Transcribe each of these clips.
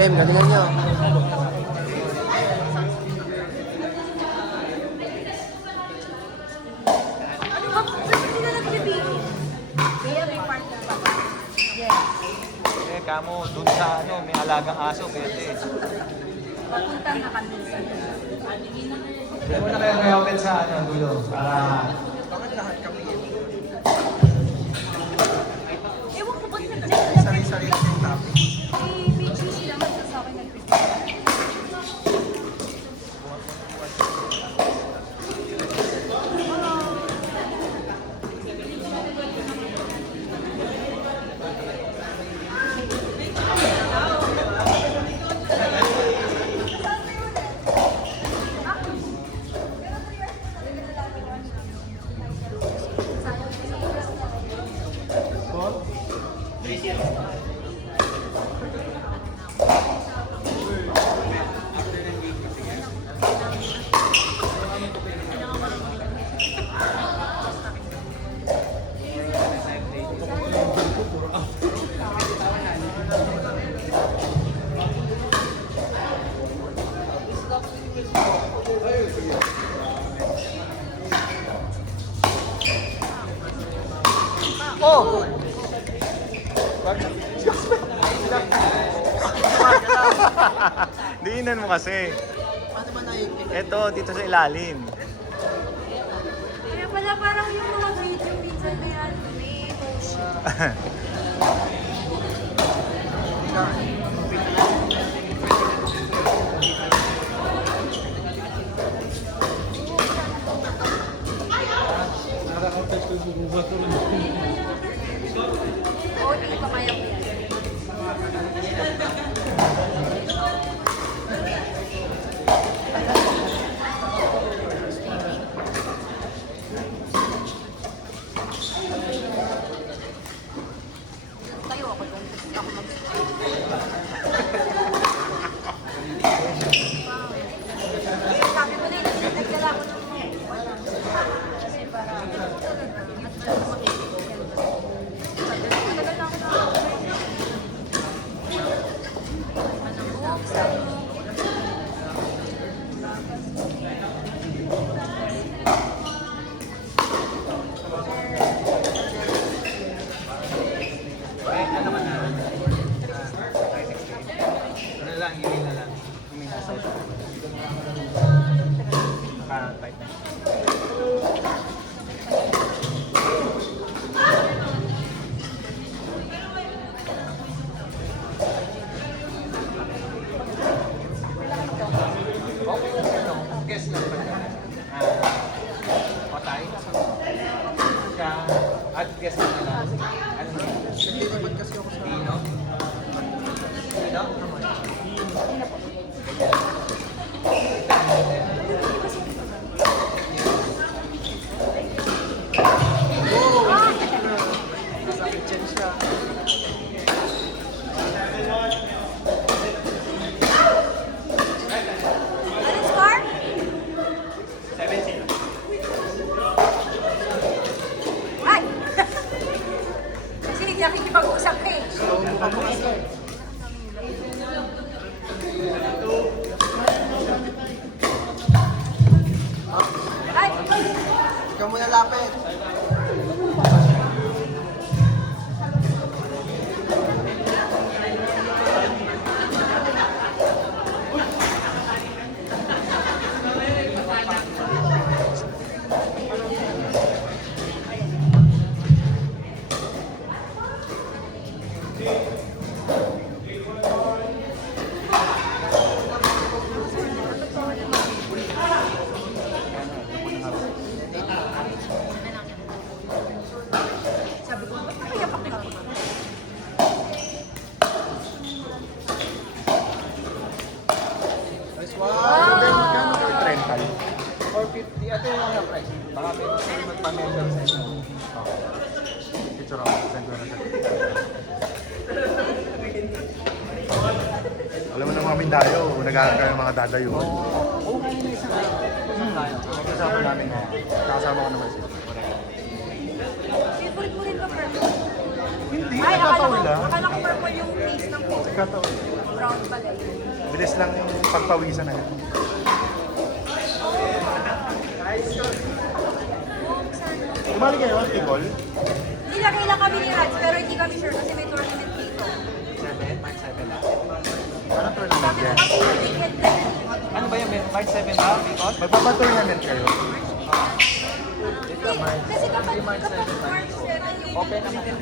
Game, galingan nyo. Ano ba? Hindi na nag-ibigin. Kaya may partner pa ba? Yes. Eh, kamo, dun sa ano, may alagang aso, pwede. Papunta na kami sa Pwede mo na kayo may open sa ano, dulo, para... Ewan ko ba't nag-check? Sari-sari lang yung topic. May cheesy naman sa akin nag-prepare. Oh! Diinan mo kasi. Paano ba naiintindihan? Ito, dito sa ilalim. Kaya pala parang yung mga video minsan may ano, may motion. Oo, hindi pa kaya ko yan. Tayo ako yung ako sabi ko na yun, nagdala ko ng kasi para Ano lang, yun na lang. Yung nasa ito. Naka-type na. Okay lang ano, guess lang ba niya? Patay? Siya, at guess lang nila. Ano na? Nililibad kasi ako sa... Dino? Dino? Nasa kitchen siya. Anong score? 17. Ay! Kasi hindi nakikipag-usap ka eh. Slow mo ka mo kasi. Ay! Ikaw muna lapit. Sabi ko, ba't kaya pa kita? Nice one. Then, gano'n kayo? Rental. 450. Ito yung ano price. Baka may magpa-member sa inyo. Picture ako. Send ko na siya. Alam mo na mga Mindayo, nag-aaral ng mga dadayo. Oo, kaya na isang tayo. Kasama namin nga. Kasama ko naman siya. Favorite mo rin ba, Perfect? Hindi, Ay, nagkataon lang. akala ko purple yung face ng phone. Nagkataon. Brown pala yun. Bilis lang yung pagpawisan na yun. Kumali kayo, Tigol? Nilagay lang kami ni Rats, pero hindi kami sure kasi may tournament dito. Anong tournament Sabi ko yan? kasi yung ticket na yun. Ano ba yung March 7 ba? Bicol? Magpapatournament kayo? Hindi, kasi kapag March 7 yung Open naman. yun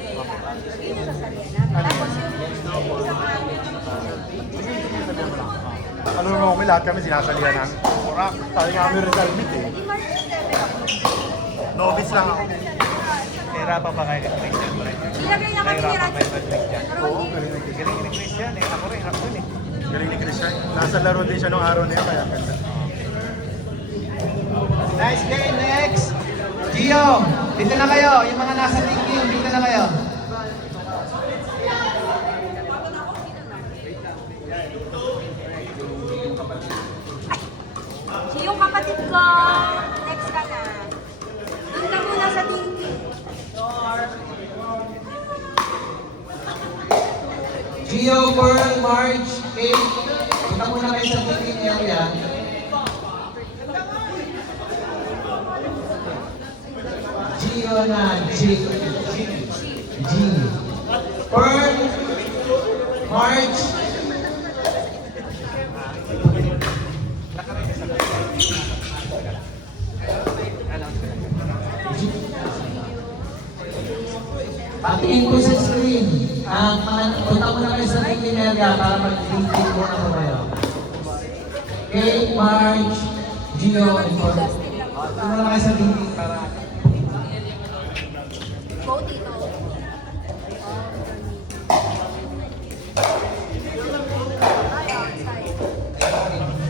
yung sasalihan namin. Tapos yung isang araw. Ano mo kami, lahat kami sinasalihan namin. Kurak, tayo nga kami Rizal Meet eh. Hindi March 7 ako. Novice lang ako. Nahirapan pa kayo ni Christian, pre. Nilagay lang kami ni Nahirapan Rats. kayo ni Christian. Pero Oo, hindi. galing ni Christian. Galing ni Christian eh. Ako rin, ako eh. Galing ni Christian. Nasa laro din siya nung araw na yun, kaya ganda. Nice game, next! Gio, dito na kayo. Yung mga nasa thinking, dito na kayo. Si yung kapatid ko, next ka na. Doon ka muna sa tingting. Gio, Pearl, March, Kate. Punta muna kayo sa thinking area. Gio na G. G. Pearl, March, patingin po sa screen. Punta muna kayo sa thinking area para mag-thinking muna po kayo. Kate, March, Gio, and Pearl. Punta muna kayo sa thinking para... Go dito. Ay, outside.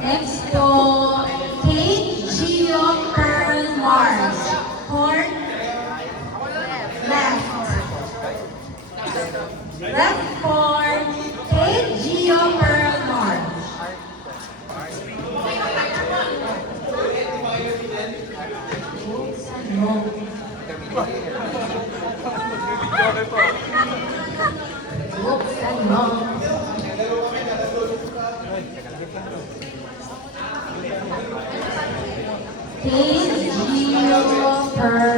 Next po, Kate, Gio, Pearl, Mars. Court, left. Left court, Kate, Gio, Pearl, Mars. Oops, ano? Kate, Gio, Pearl,